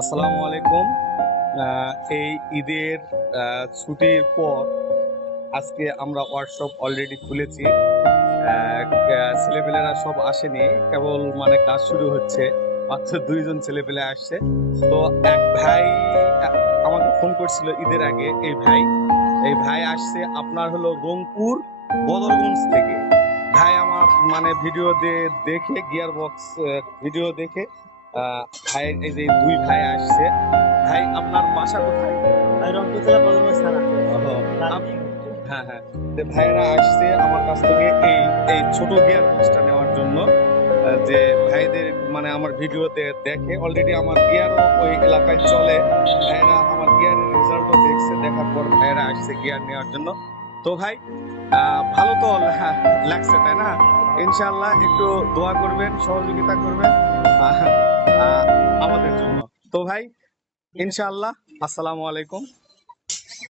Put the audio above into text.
আসসালামু আলাইকুম। এই ঈদের ছুটির পর আজকে আমরা ওয়ার্কশপ অলরেডি খুলেছি। ছেলেপেলেরা সব আসেনি, কেবল মানে কাজ শুরু হচ্ছে। মাত্র 2জন ছেলেপেলে আসছে। তো এক ভাই আমাকে ফোন করছিল ঈদের আগে। এই ভাই আসছে আপনার হলো রংপুর বদরগঞ্জ থেকে। ভাই আমার মানে ভিডিও দেখে গিয়ার বক্স ভিডিও দেখে ভাই এই যে দুই ভাই আসছে। ভাই আপনার বাসা কোথায়? রংপুর জেলা বদরগঞ্জ থানা। ওহো, হ্যাঁ হ্যাঁ। তো ভাইরা আসছে আমার কাছ থেকে এই এই ছোট গিয়ার বক্সটা নেওয়ার জন্য। যে ভাইদের মানে আমার ভিডিওতে দেখে অলরেডি আমার গিয়ারও ওই এলাকায় চলে। ভাইরা আমার গিয়ারের রেজাল্টও দেখছে, দেখার পর ভাইরা আসছে গিয়ার নেওয়ার জন্য। তো ভাই ভালো তো লাগছে তাই না? ইনশাআল্লাহ একটু দোয়া করবেন, সহযোগিতা করবেন আহ, আহ, আমাদের জন্য। তো ভাই ইনশাআল্লাহ, আসসালামু আলাইকুম।